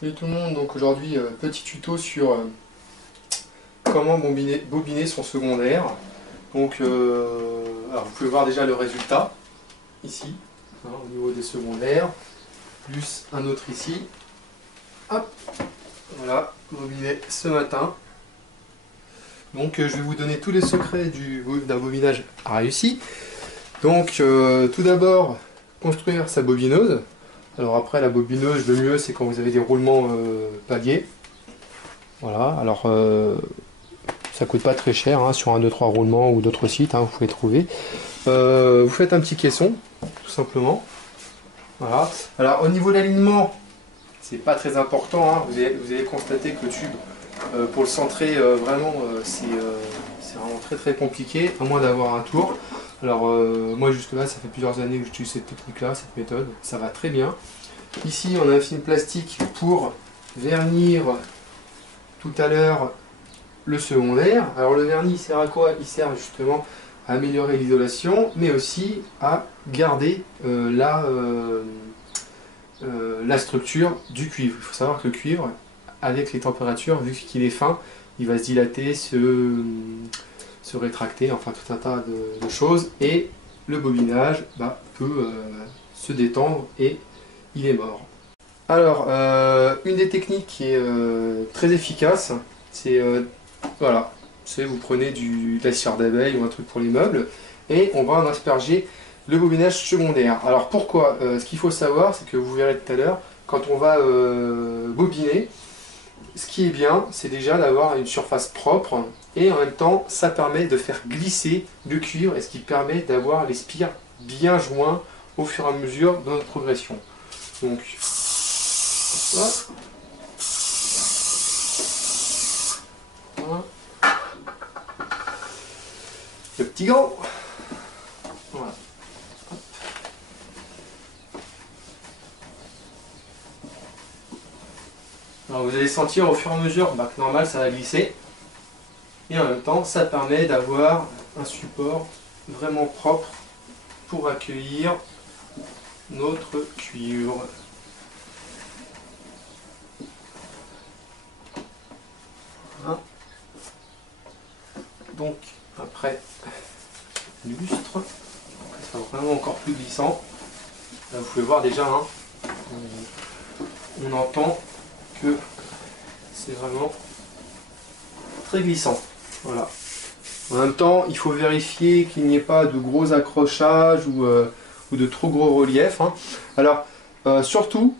Salut tout le monde, donc aujourd'hui petit tuto sur comment bobiner son secondaire. Donc alors vous pouvez voir déjà le résultat ici, hein, au niveau des secondaires, plus un autre ici. Hop, voilà, bobiné ce matin. Donc je vais vous donner tous les secrets d'un bobinage réussi. Donc tout d'abord, construire sa bobineuse. Alors après la bobineuse, le mieux c'est quand vous avez des roulements paliers. Voilà, alors ça coûte pas très cher, hein, sur un 2-3 roulements ou d'autres sites, hein, vous pouvez trouver. Vous faites un petit caisson, tout simplement. Voilà. Alors au niveau de l'alignement, c'est pas très important, hein. Vous allez constater que le tube, pour le centrer vraiment, c'est vraiment très compliqué, à moins d'avoir un tour. Alors moi jusque là, ça fait plusieurs années que j'utilise cette technique-là, cette méthode, ça va très bien. Ici on a un film plastique pour vernir tout à l'heure le secondaire. Alors le vernis il sert à quoi? Il sert justement à améliorer l'isolation, mais aussi à garder la structure du cuivre. Il faut savoir que le cuivre, avec les températures, vu qu'il est fin, il va se dilater, se rétracter, enfin tout un tas de choses, et le bobinage peut se détendre et il est mort. Alors, une des techniques qui est très efficace, c'est voilà, vous prenez de la cire d'abeille ou un truc pour les meubles, et on va en asperger le bobinage secondaire. Alors pourquoi? Ce qu'il faut savoir, c'est que vous verrez tout à l'heure, quand on va bobiner, ce qui est bien, c'est déjà d'avoir une surface propre, et en même temps, ça permet de faire glisser le cuivre, et ce qui permet d'avoir les spires bien joints au fur et à mesure de notre progression. Donc, voilà. Le petit gant. Voilà. Alors vous allez sentir au fur et à mesure que normal ça va glisser. Et en même temps ça permet d'avoir un support vraiment propre pour accueillir notre cuivre. Voilà. Donc après lustre, ça sera vraiment encore plus glissant. Là, vous pouvez voir déjà, hein, on entend que c'est vraiment très glissant. Voilà. En même temps, il faut vérifier qu'il n'y ait pas de gros accrochages ou de trop gros relief, hein. Alors, surtout,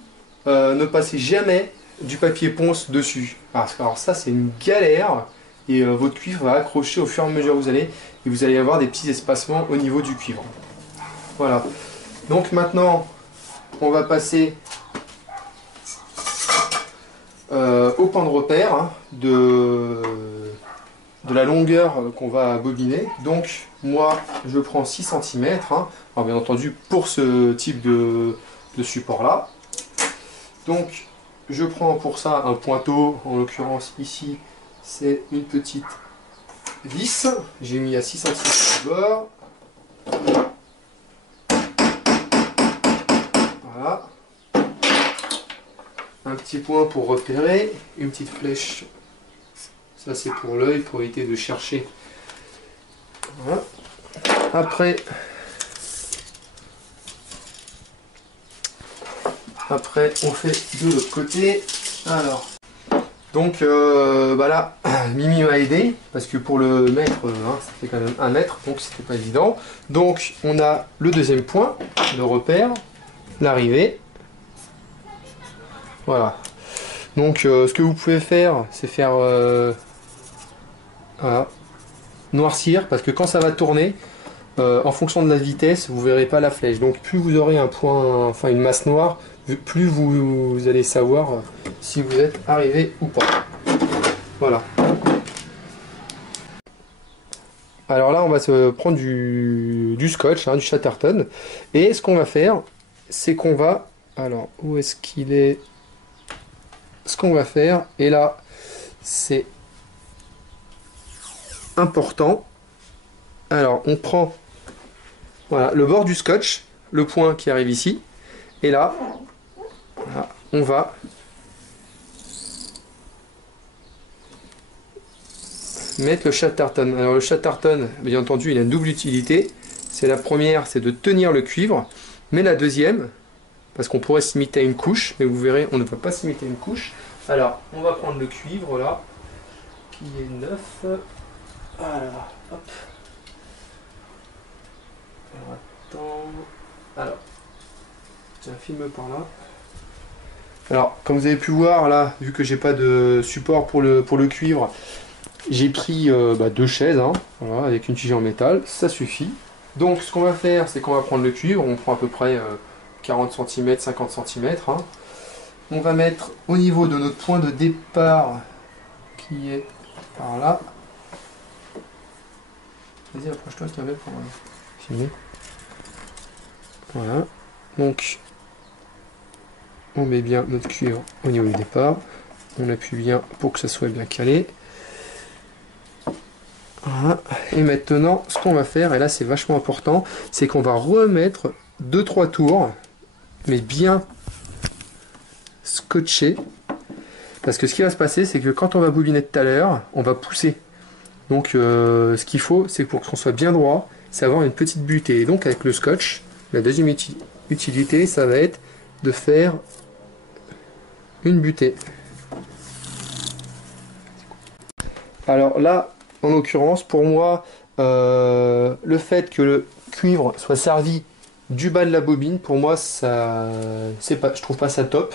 ne passez jamais du papier ponce dessus. Parce que alors ça, c'est une galère. Et votre cuivre va accrocher au fur et à mesure que vous allez. Et vous allez avoir des petits espacements au niveau du cuivre. Voilà. Donc maintenant, on va passer au point de repère, hein, de la longueur qu'on va bobiner. Donc moi je prends 6 cm, hein, alors bien entendu pour ce type de support là. Donc je prends pour ça un pointeau, en l'occurrence ici c'est une petite vis, j'ai mis à 6 cm de bord. Voilà. Un petit point pour repérer, une petite flèche. Ça c'est pour l'œil, pour éviter de chercher. Voilà. Après on fait de l'autre côté. Alors, donc là, Mimi m'a aidé, parce que pour le mettre, hein, ça fait quand même 1 mètre, donc c'était pas évident. Donc on a le deuxième point, le repère, l'arrivée. Voilà. Donc ce que vous pouvez faire, c'est faire voilà, noircir, parce que quand ça va tourner, en fonction de la vitesse, vous verrez pas la flèche. Donc plus vous aurez un point, enfin une masse noire, plus vous allez savoir si vous êtes arrivé ou pas. Voilà. Alors là, on va se prendre du scotch, hein, du Chatterton. Et ce qu'on va faire, c'est qu'on va... Alors, où est-ce qu'il est? Ce qu'on va faire, et là, c'est important. Alors, on prend voilà, le bord du scotch, le point qui arrive ici, et là, voilà, on va mettre le Chatterton. Alors le Chatterton, bien entendu, il a une double utilité. C'est la première, c'est de tenir le cuivre. Mais la deuxième, parce qu'on pourrait s'imiter à une couche, mais vous verrez, on ne peut pas s'imiter à une couche. Alors, on va prendre le cuivre là, qui est neuf. Voilà, hop. Alors, attends. Alors, tiens, filme par là. Alors, comme vous avez pu voir là, vu que j'ai pas de support pour le cuivre, j'ai pris deux chaises, hein, voilà, avec une tige en métal, ça suffit. Donc, ce qu'on va faire, c'est qu'on va prendre le cuivre, on prend à peu près 40 cm, 50 cm. Hein. On va mettre au niveau de notre point de départ, qui est par là. Vas-y, approche-toi, s'il te plaît, pour filmer. Voilà. Donc, on met bien notre cuivre au niveau du départ. On appuie bien pour que ça soit bien calé. Voilà. Et maintenant, ce qu'on va faire, et là c'est vachement important, c'est qu'on va remettre 2-3 tours, mais bien scotché. Parce que ce qui va se passer, c'est que quand on va bobiner tout à l'heure, on va pousser. Donc ce qu'il faut, c'est pour qu'on soit bien droit, c'est avoir une petite butée. Et donc avec le scotch, la deuxième utilité, ça va être de faire une butée. Alors là, en l'occurrence, pour moi, le fait que le cuivre soit servi du bas de la bobine, pour moi, ça, c'est pas, je trouve pas ça top.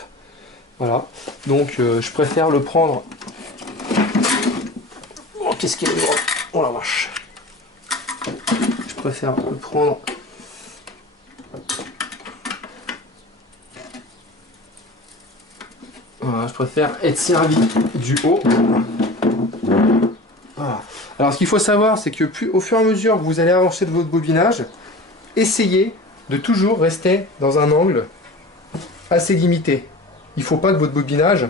Voilà, donc je préfère le prendre. Oh, qu'est-ce qu'il y a dedans? Oh la vache! Je préfère le prendre. Voilà, je préfère être servi du haut. Voilà. Alors ce qu'il faut savoir, c'est que au fur et à mesure que vous allez avancer de votre bobinage, essayez de toujours rester dans un angle assez limité. Il ne faut pas que votre bobinage,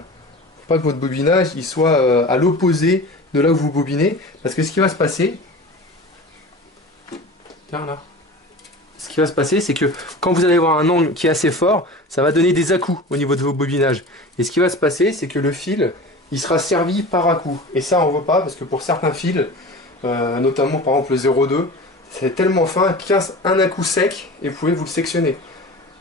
il soit à l'opposé de là où vous bobinez, parce que ce qui va se passer, tiens là, ce qui va se passer, c'est que quand vous allez avoir un angle qui est assez fort, ça va donner des à-coups au niveau de vos bobinages. Et ce qui va se passer, c'est que le fil, il sera servi par à-coups. Et ça, on ne veut pas, parce que pour certains fils, notamment par exemple le 0,2, c'est tellement fin qu'il y a un à-coup sec et vous pouvez vous le sectionner.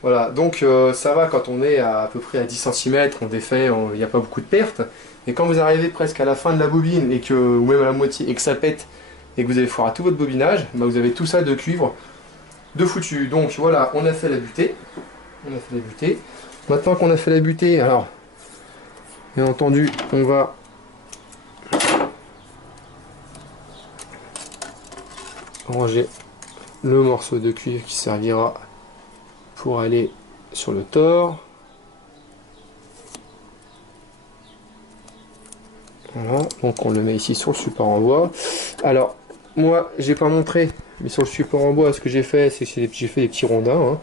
Voilà, donc ça va quand on est à peu près à 10 cm, on défait, il n'y a pas beaucoup de pertes. Et quand vous arrivez presque à la fin de la bobine, et que, ou même à la moitié, et que ça pète, et que vous allez foirer tout votre bobinage, bah vous avez tout ça de cuivre de foutu. Donc voilà, on a fait la butée. Maintenant qu'on a fait la butée, alors, bien entendu, on va ranger le morceau de cuivre qui servira pour aller sur le tore. Voilà, donc on le met ici sur le support en bois. Alors, moi, j'ai pas montré, mais sur le support en bois, ce que j'ai fait, c'est que j'ai fait des petits rondins. Hein.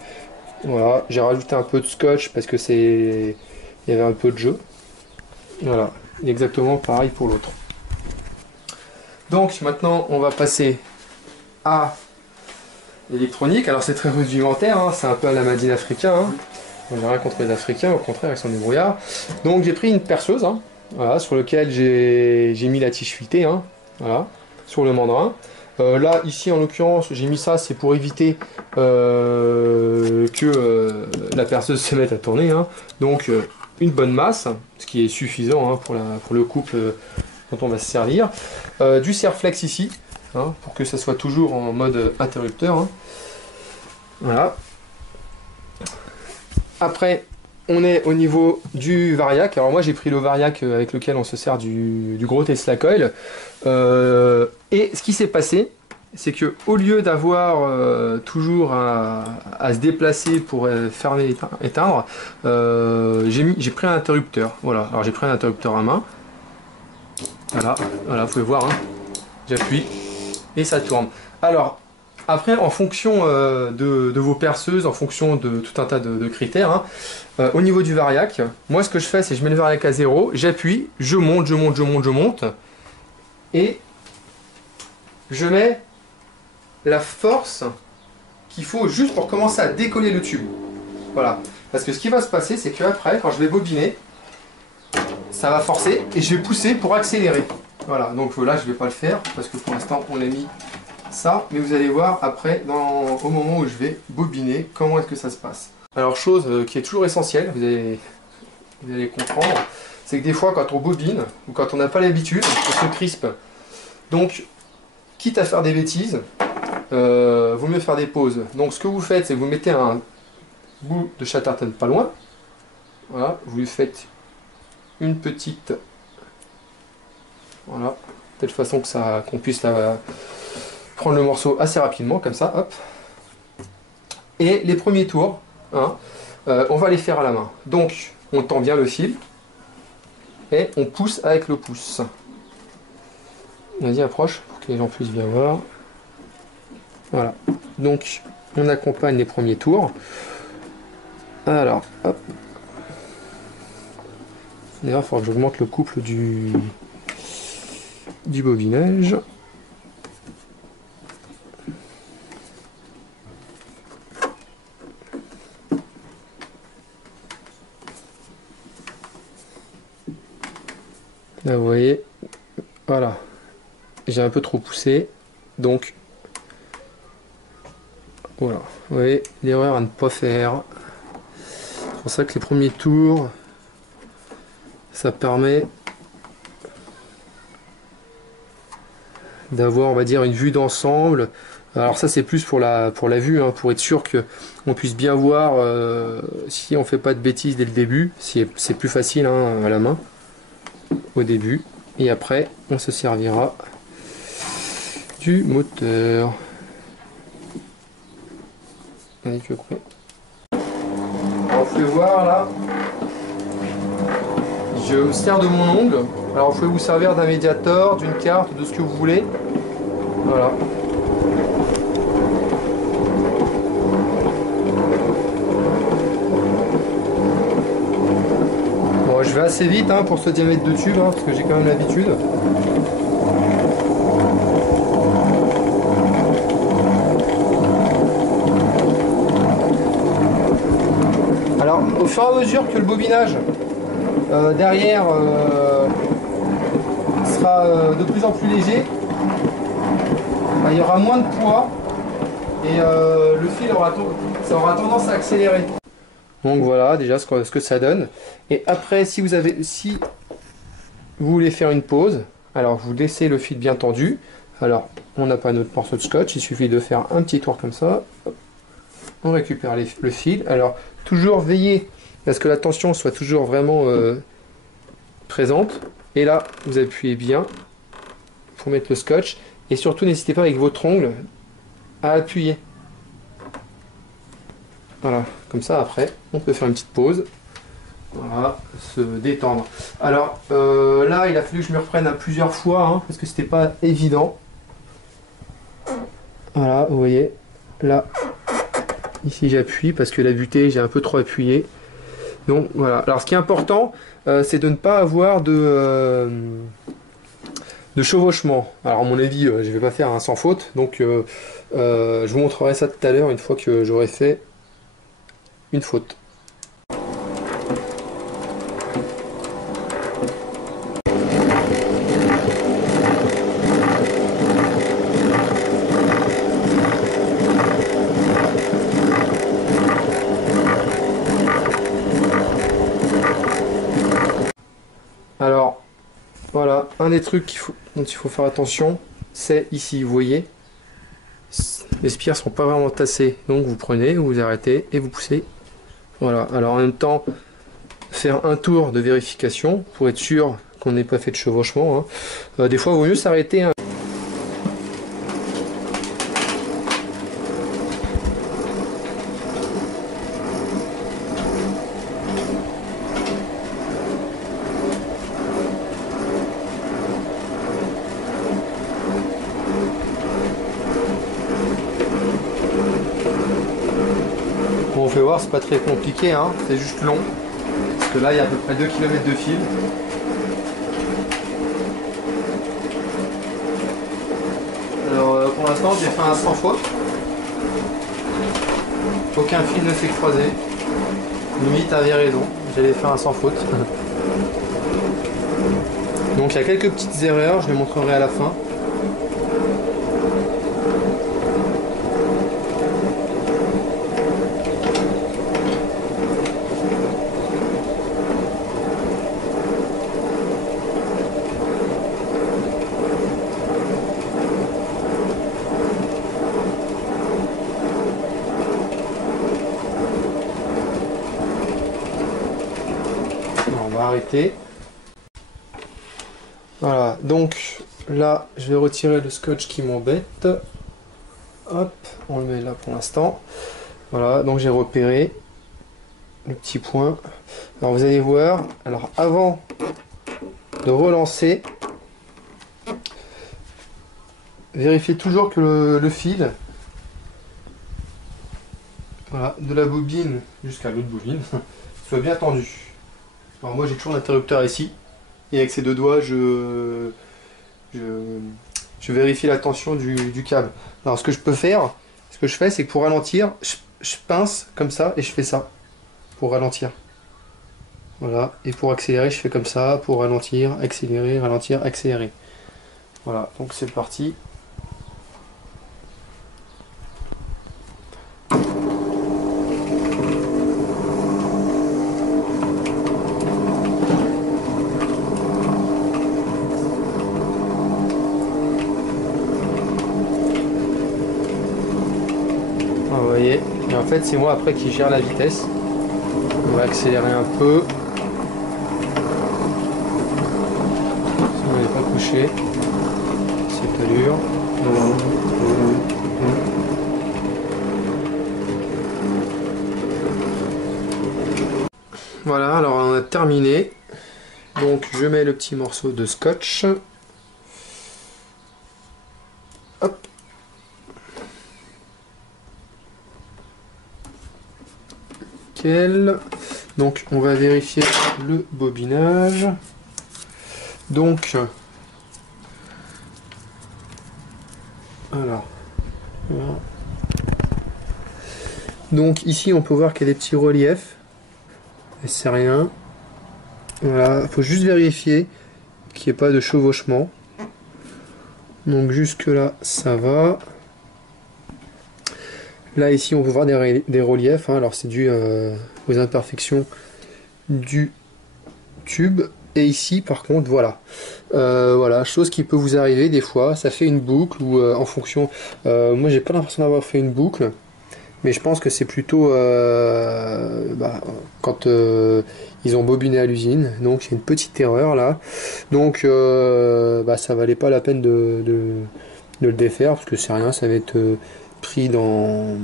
Voilà, j'ai rajouté un peu de scotch parce que il y avait un peu de jeu. Voilà, exactement pareil pour l'autre. Donc maintenant, on va passer à l'électronique. Alors c'est très rudimentaire, hein, c'est un peu à la Madine africain. Hein. On n'a rien contre les Africains, au contraire, ils sont débrouillards. Donc j'ai pris une perceuse, hein, voilà, sur laquelle j'ai mis la tige fuitée, hein, voilà, sur le mandrin. Là, ici, en l'occurrence, j'ai mis ça, c'est pour éviter que la perceuse se mette à tourner. Hein. Donc une bonne masse, ce qui est suffisant hein, pour le couple dont on va se servir. Du serre-flex ici, hein, pour que ça soit toujours en mode interrupteur. Hein. Voilà. Après, on est au niveau du variac. Alors moi j'ai pris le variac avec lequel on se sert du gros Tesla Coil. Et ce qui s'est passé, c'est que au lieu d'avoir toujours à se déplacer pour fermer et éteindre, j'ai pris un interrupteur. Voilà. Alors j'ai pris un interrupteur à main. Voilà, vous pouvez voir. Hein. J'appuie et ça tourne. Alors après, en fonction de vos perceuses, en fonction de tout un tas de critères, hein, au niveau du variac, moi ce que je fais, c'est que je mets le variac à 0, j'appuie, je monte, et je mets la force qu'il faut juste pour commencer à décoller le tube. Voilà. Parce que ce qui va se passer, c'est qu'après, quand je vais bobiner, ça va forcer et je vais pousser pour accélérer. Voilà, donc là je vais pas le faire parce que pour l'instant on a mis ça, mais vous allez voir après, au moment où je vais bobiner, comment est-ce que ça se passe. Alors chose qui est toujours essentielle, vous allez comprendre, c'est que des fois quand on bobine, ou quand on n'a pas l'habitude, on se crispe. Donc, quitte à faire des bêtises, vaut mieux faire des pauses. Donc ce que vous faites, c'est que vous mettez un bout de chatterton pas loin, voilà, vous lui faites une petite, voilà, de telle façon que qu'on puisse prendre le morceau assez rapidement, comme ça, hop. Et les premiers tours, hein, on va les faire à la main. Donc, on tend bien le fil, et on pousse avec le pouce. Vas-y, approche, pour que les gens puissent bien voir. Voilà, donc on accompagne les premiers tours. Alors, hop. D'ailleurs, il faudra que j'augmente le couple du bobinage. Là, vous voyez, voilà, j'ai un peu trop poussé, donc voilà, vous voyez, l'erreur à ne pas faire. C'est pour ça que les premiers tours, ça permet d'avoir, on va dire, une vue d'ensemble. Alors ça c'est plus pour la vue, hein, pour être sûr qu'on puisse bien voir si on fait pas de bêtises dès le début. C'est plus facile, hein, à la main au début, et après on se servira du moteur. Allez, tu veux couper. Alors vous pouvez voir là, je me sers de mon ongle. Alors vous pouvez vous servir d'un médiator, d'une carte, de ce que vous voulez. Voilà. Bon, je vais assez vite, hein, pour ce diamètre de tube, hein, parce que j'ai quand même l'habitude. Alors, au fur et à mesure que le bobinage derrière sera de plus en plus léger, il y aura moins de poids et le fil ça aura tendance à accélérer. Donc voilà déjà ce que ça donne. Et après, si vous voulez faire une pause, alors vous laissez le fil bien tendu. Alors on n'a pas notre morceau de scotch, il suffit de faire un petit tour comme ça. On récupère le fil. Alors toujours veiller à ce que la tension soit toujours vraiment présente. Et là vous appuyez bien pour mettre le scotch. Et surtout n'hésitez pas avec votre ongle à appuyer. Voilà, comme ça après on peut faire une petite pause. Voilà, se détendre. Alors là il a fallu que je me reprenne à plusieurs fois, hein, parce que c'était pas évident. Voilà, vous voyez, là, ici j'appuie parce que la butée j'ai un peu trop appuyé. Donc voilà, alors ce qui est important, c'est de ne pas avoir de chevauchement. Alors à mon avis, je vais pas faire un sans faute, donc je vous montrerai ça tout à l'heure une fois que j'aurai fait une faute. Alors, voilà, un des trucs dont il faut faire attention, c'est ici, vous voyez, les spires sont pas vraiment tassées, donc vous prenez, vous arrêtez et vous poussez. Voilà, alors en même temps, faire un tour de vérification pour être sûr qu'on n'ait pas fait de chevauchement, hein. Des fois, il vaut mieux s'arrêter, hein. Bon, on peut voir, c'est pas très compliqué, hein, c'est juste long. Parce que là, il y a à peu près 2 km de fil. Alors, pour l'instant, j'ai fait un sans faute. Aucun fil ne s'est croisé. Limite avait raison, j'allais faire un sans faute. Donc Donc il y a quelques petites erreurs, je les montrerai à la fin. On va arrêter. Voilà, donc là je vais retirer le scotch qui m'embête. Hop, on le met là pour l'instant. Voilà, donc j'ai repéré le petit point. Alors vous allez voir, alors avant de relancer, vérifiez toujours que le fil, voilà, de la bobine jusqu'à l'autre bobine soit bien tendu. Alors moi j'ai toujours l'interrupteur ici et avec ces deux doigts je vérifie la tension du câble. Alors ce que je peux faire, ce que je fais, c'est que pour ralentir, je pince comme ça et je fais ça pour ralentir. Voilà, et pour accélérer, je fais comme ça, pour ralentir, accélérer. Voilà, donc c'est parti. Vous voyez, et en fait c'est moi après qui gère la vitesse. On va accélérer un peu. Si on n'est pas couché, c'est pas dur. Voilà, alors on a terminé. Donc je mets le petit morceau de scotch. Hop. Donc on va vérifier le bobinage. Donc alors voilà. Donc ici on peut voir qu'il y a des petits reliefs, et c'est rien. Voilà, il faut juste vérifier qu'il n'y ait pas de chevauchement. Donc jusque là ça va. Là ici on peut voir des reliefs, hein. Alors c'est dû aux imperfections du tube. Et ici par contre voilà, voilà, chose qui peut vous arriver des fois, ça fait une boucle ou en fonction, moi j'ai pas l'impression d'avoir fait une boucle, mais je pense que c'est plutôt quand ils ont bobiné à l'usine, donc il y a une petite erreur là, donc ça valait pas la peine de le défaire, parce que c'est rien, ça va être pris dans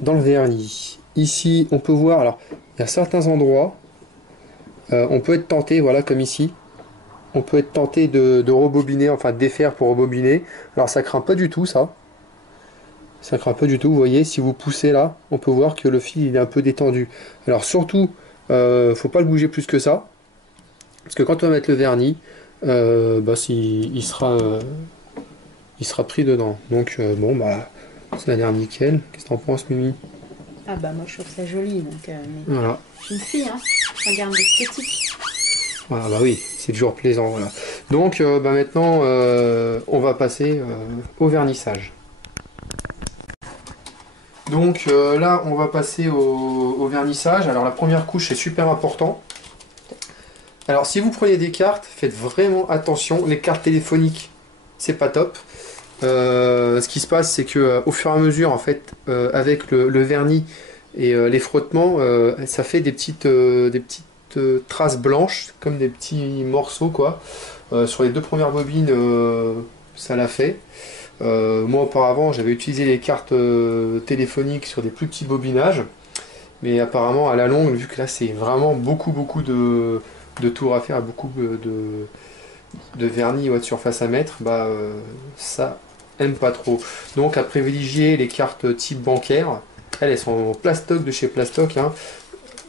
le vernis. Ici on peut voir, alors il y a certains endroits, on peut être tenté, voilà comme ici, on peut être tenté de rebobiner, enfin de défaire pour rebobiner. Alors ça craint pas du tout ça. Ça craint pas du tout, vous voyez, si vous poussez là, on peut voir que le fil il est un peu détendu. Alors surtout, faut pas le bouger plus que ça, parce que quand on va mettre le vernis, il sera pris dedans. Donc bon bah ça a l'air nickel. Qu'est-ce que t'en penses, Mimi? Ah bah moi je trouve ça joli, donc mais Voilà. je suis une fille, hein, je regarde l'esthétique. Voilà, bah oui, c'est toujours plaisant, voilà. Donc maintenant on va passer au vernissage. Donc là on va passer au vernissage. Alors la première couche c'est super important. Alors si vous prenez des cartes, faites vraiment attention. Les cartes téléphoniques, c'est pas top. Ce qui se passe, c'est que au fur et à mesure, en fait, avec le vernis et les frottements, ça fait des petites traces blanches, comme des petits morceaux, quoi. Sur les deux premières bobines, ça l'a fait. Moi, auparavant, j'avais utilisé les cartes téléphoniques sur des plus petits bobinages, mais apparemment, à la longue, vu que là, c'est vraiment beaucoup de tours à faire, beaucoup de vernis ou de surface à mettre, ça aime pas trop. Donc à privilégier les cartes type bancaire. Elles sont en plastoc de chez Plastoc, hein.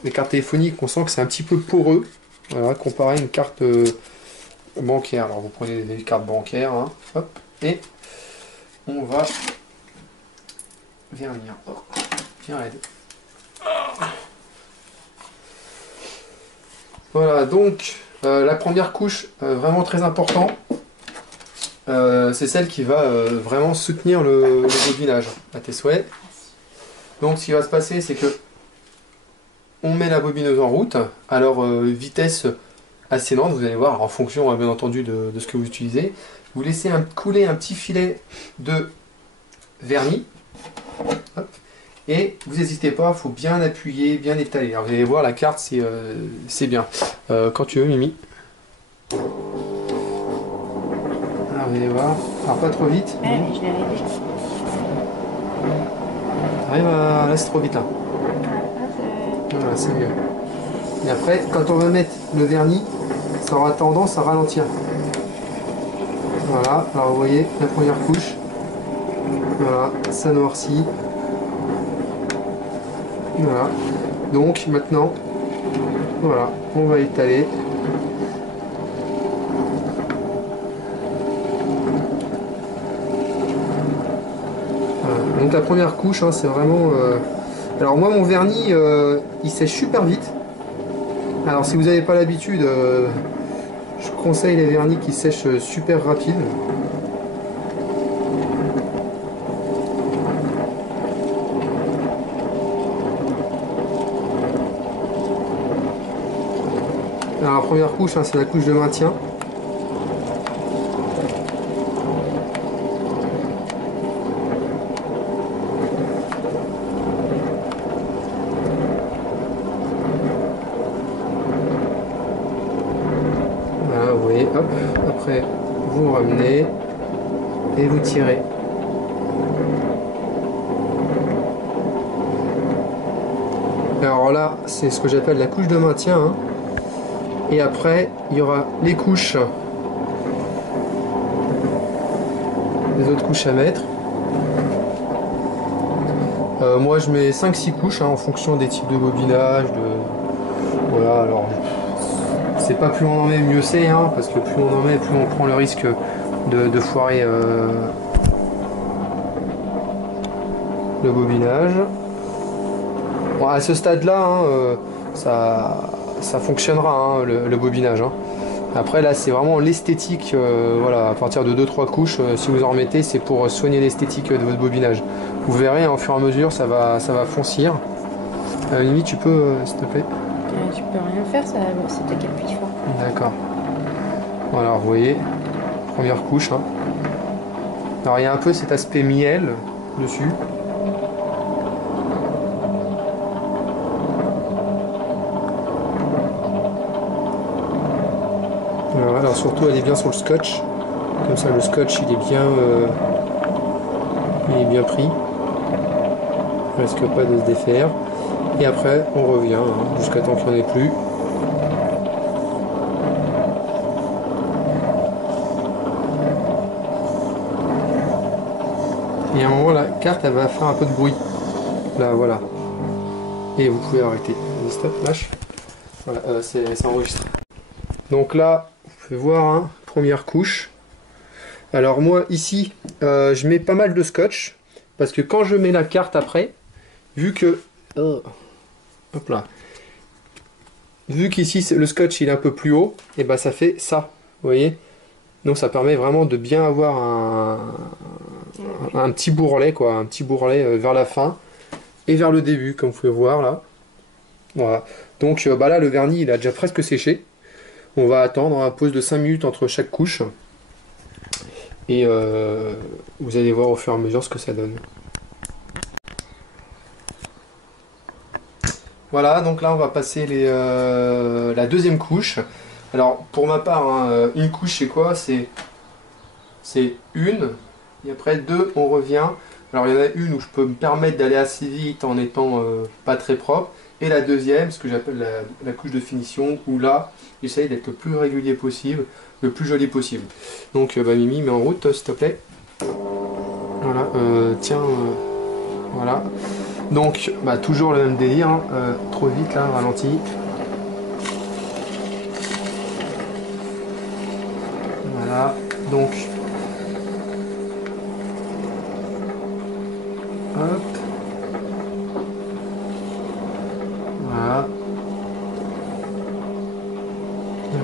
Les cartes téléphoniques, on sent que c'est un petit peu poreux, voilà, comparé à une carte bancaire. Alors vous prenez des cartes bancaires, hein, hop, et on va vernir. Oh, bien raide. Voilà, donc La première couche, vraiment très important, c'est celle qui va vraiment soutenir le bobinage à tes souhaits. Donc ce qui va se passer, c'est que on met la bobineuse en route. Alors vitesse assez lente, vous allez voir, en fonction bien entendu de ce que vous utilisez. Vous laissez couler un petit filet de vernis. Hop. Et vous n'hésitez pas, il faut bien appuyer, bien étaler. Alors vous allez voir, la carte, c'est bien. Quand tu veux, Mimi. Alors vous allez voir, alors pas trop vite. Ouais, mais je l'ai réglé. Arrive à... Là c'est trop vite là. Voilà, c'est mieux. Et après, quand on va mettre le vernis, ça aura tendance à ralentir. Voilà, alors vous voyez la première couche. Voilà, ça noircit. Voilà. Donc maintenant, voilà, on va étaler. Voilà. Donc la première couche, hein, c'est vraiment... Alors moi mon vernis, il sèche super vite. Alors si vous n'avez pas l'habitude, je conseille les vernis qui sèchent super rapide. Alors la première couche, hein, c'est la couche de maintien. Voilà, vous voyez, hop, après vous ramenez et vous tirez. Alors là, c'est ce que j'appelle la couche de maintien, hein. Et après, il y aura les couches, les autres couches à mettre. Moi, je mets 5-6 couches hein, en fonction des types de bobinage. Voilà, alors c'est pas plus on en met, mieux c'est, hein, parce que plus on en met, plus on prend le risque de foirer le bobinage. Bon, à ce stade-là, hein, ça fonctionnera hein, le bobinage. Hein. Après là c'est vraiment l'esthétique, voilà, à partir de 2-3 couches, si vous en remettez, c'est pour soigner l'esthétique de votre bobinage. Vous verrez, hein, au fur et à mesure ça va foncir. Mimi, tu peux s'il te plaît? Je peux rien faire, ça, c'est toi qui appuies fort. D'accord. Voilà, vous voyez, première couche. Hein. Alors il y a un peu cet aspect miel dessus. Voilà, alors surtout elle est bien sur le scotch, comme ça le scotch il est bien pris, il risque pas de se défaire, et après on revient hein, jusqu'à temps qu'il n'y en ait plus. Et à un moment la carte elle va faire un peu de bruit, là voilà, et vous pouvez arrêter. Stop, lâche, voilà, ça enregistre. Donc là vous pouvez voir, hein, première couche. Alors moi ici je mets pas mal de scotch parce que quand je mets la carte après, vu que hop là, vu qu'ici le scotch il est un peu plus haut, et ben ça fait ça, vous voyez. Donc ça permet vraiment de bien avoir un petit bourrelet quoi, un petit bourrelet vers la fin et vers le début comme vous pouvez voir là. Voilà. Donc bah là le vernis il a déjà presque séché. On va attendre une pause de 5 minutes entre chaque couche. Et vous allez voir au fur et à mesure ce que ça donne. Voilà, donc là on va passer la deuxième couche. Alors pour ma part, hein, une couche c'est quoi? C'est une, et après deux on revient. Alors il y en a une où je peux me permettre d'aller assez vite en étant pas très propre. Et la deuxième, ce que j'appelle la couche de finition, où là j'essaye d'être le plus régulier possible, le plus joli possible. Donc bah, Mimi, mets en route s'il te plaît. Voilà, tiens, voilà. Donc bah, toujours le même délire, hein, trop vite là, ralenti. Voilà, donc hop. Voilà. Et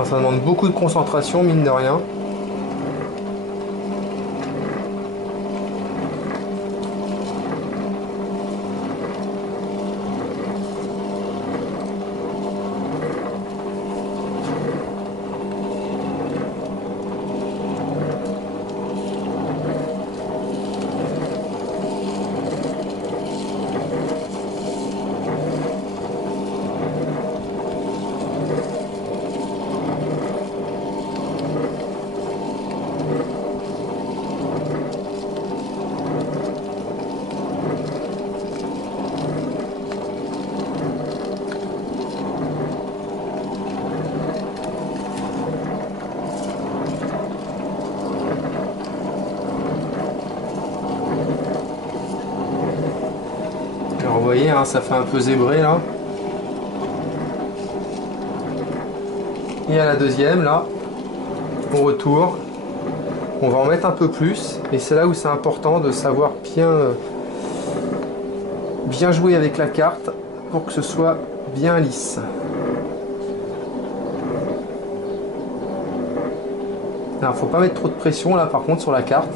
Alors, ça demande beaucoup de concentration, mine de rien. Alors vous voyez, hein, ça fait un peu zébré là. Et à la deuxième, là, au retour, on va en mettre un peu plus. Et c'est là où c'est important de savoir bien jouer avec la carte pour que ce soit bien lisse. Alors faut pas mettre trop de pression là par contre sur la carte.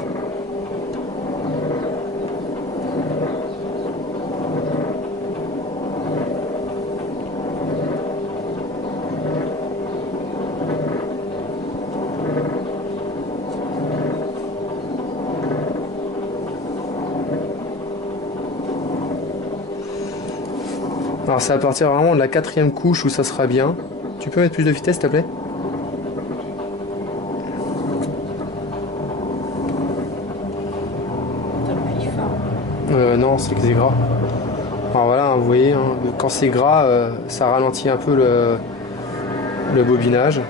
Alors c'est à partir vraiment de la 4e couche où ça sera bien. Tu peux mettre plus de vitesse s'il te plaît? T'appuies fort. Non, c'est que c'est gras. Alors voilà, hein, vous voyez, hein, quand c'est gras, ça ralentit un peu le bobinage.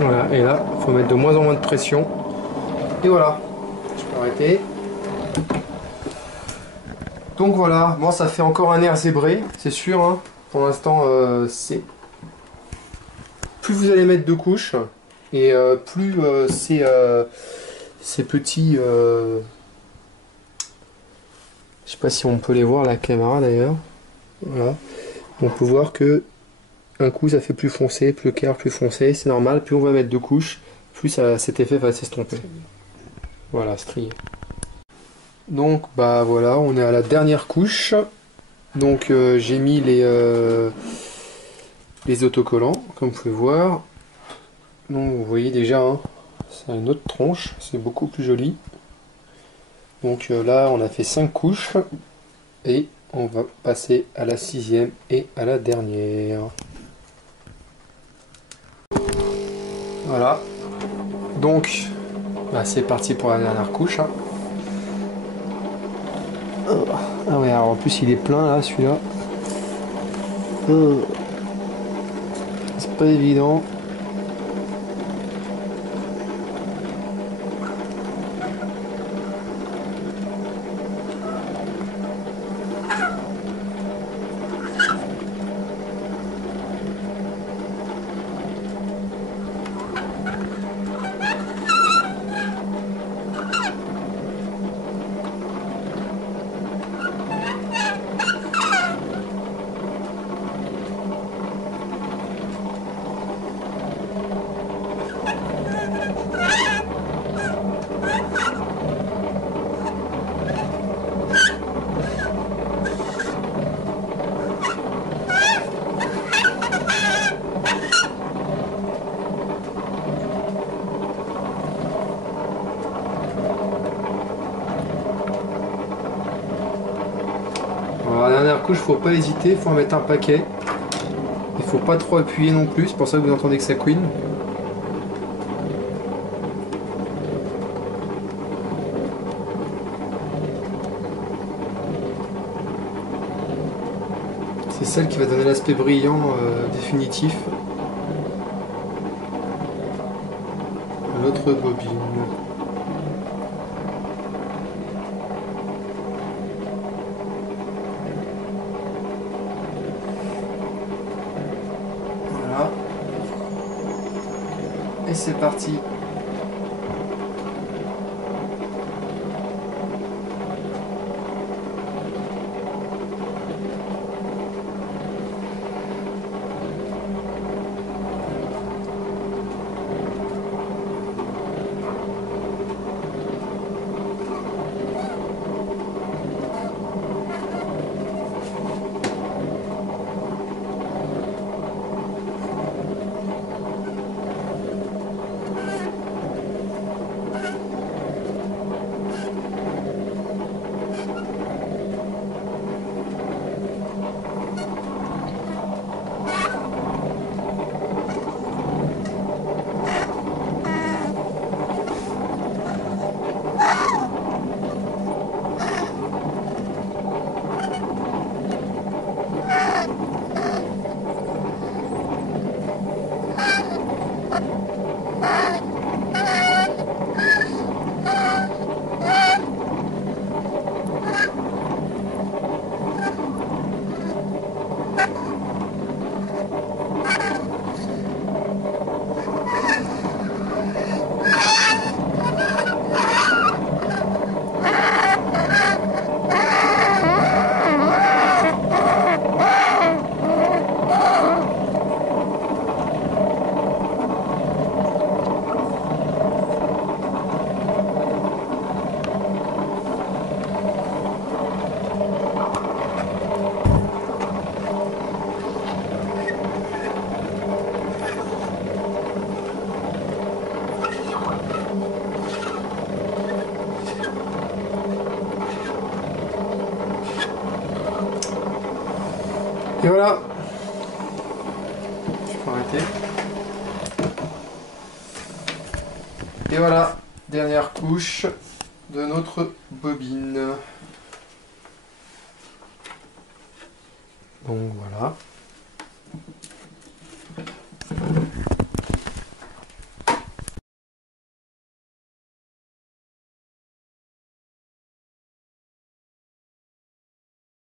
Voilà, et là, il faut mettre de moins en moins de pression. Et voilà, je peux arrêter. Donc voilà, bon ça fait encore un air zébré, c'est sûr. Hein. Pour l'instant, c'est... Plus vous allez mettre de couches, et plus ces petits... Je sais pas si on peut les voir, la caméra d'ailleurs. Voilà. On peut voir que un coup ça fait plus foncé, plus clair, plus foncé, c'est normal. Plus on va mettre de couches, plus cet effet va s'estomper. Voilà, strié. Donc bah voilà, on est à la dernière couche. Donc j'ai mis les autocollants, comme vous pouvez voir. Donc vous voyez déjà, hein, c'est une autre tronche, c'est beaucoup plus joli. Donc là on a fait 5 couches et on va passer à la 6e et à la dernière. Voilà, donc bah, c'est parti pour la dernière couche. Hein. Ah ouais, alors en plus il est plein là celui-là. C'est pas évident. Alors la dernière couche, faut pas hésiter, faut en mettre un paquet. Il faut pas trop appuyer non plus, c'est pour ça que vous entendez que ça couine. C'est celle qui va donner l'aspect brillant définitif à notre bobine. Voilà. Et c'est parti. Et voilà, je peux arrêter. Et voilà, dernière couche de notre bobine. Donc voilà.